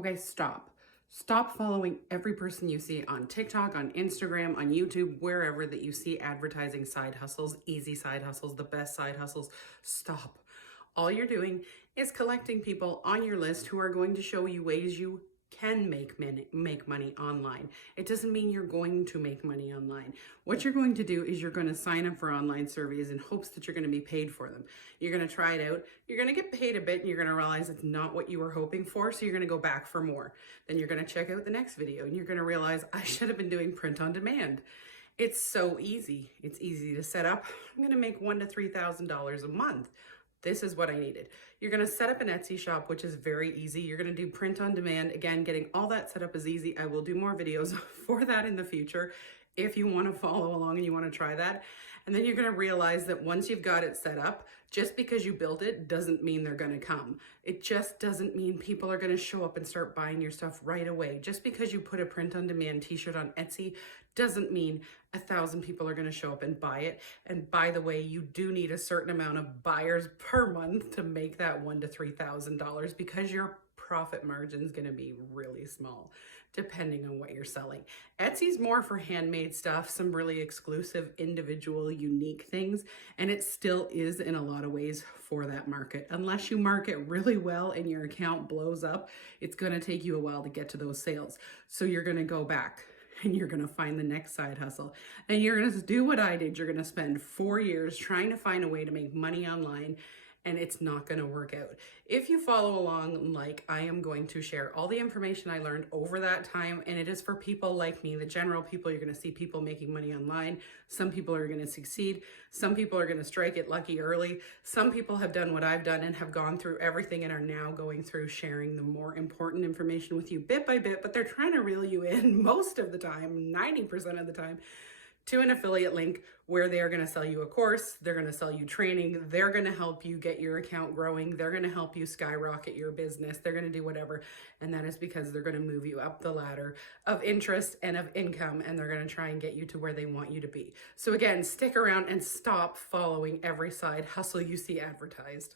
Okay, stop. Stop following every person you see on TikTok, on Instagram, on YouTube, wherever that you see advertising side hustles, easy side hustles, the best side hustles. Stop. All you're doing is collecting people on your list who are going to show you ways you can make money online. It doesn't mean you're going to make money online. What you're going to do is you're going to sign up for online surveys in hopes that you're going to be paid for them. You're going to try it out. You're going to get paid a bit and you're going to realize it's not what you were hoping for. So you're going to go back for more. Then you're going to check out the next video and you're going to realize I should have been doing print on demand. It's so easy. It's easy to set up. I'm going to make $1,000 to $3,000 a month. This is what I needed. You're gonna set up an Etsy shop, which is very easy. You're gonna do print on demand. Again, getting all that set up is easy. I will do more videos for that in the future if you wanna follow along and you wanna try that. And then you're gonna realize that once you've got it set up, just because you built it doesn't mean they're gonna come. It just doesn't mean people are gonna show up and start buying your stuff right away. Just because you put a print on demand t-shirt on Etsy doesn't mean 1,000 people are gonna show up and buy it. And by the way, you do need a certain amount of buyers per month to make that $1,000 to $3,000 because your profit margin is gonna be really small depending on what you're selling. Etsy's more for handmade stuff, some really exclusive, individual, unique things, and it still is in a lot of ways for that market. Unless you market really well and your account blows up, it's gonna take you a while to get to those sales. So you're gonna go back and you're gonna find the next side hustle. And you're gonna do what I did. You're gonna spend 4 years trying to find a way to make money online, and it's not gonna work out. If you follow along, like I am going to share all the information I learned over that time, and it is for people like me, the general people. You're gonna see people making money online. Some people are gonna succeed. Some people are gonna strike it lucky early. Some people have done what I've done and have gone through everything and are now going through sharing the more important information with you bit by bit, but they're trying to reel you in most of the time, 90% of the time, to an affiliate link where they are going to sell you a course, they're going to sell you training, they're going to help you get your account growing, they're going to help you skyrocket your business, they're going to do whatever, and that is because they're going to move you up the ladder of interest and of income, and they're going to try and get you to where they want you to be. So again, stick around and stop following every side hustle you see advertised.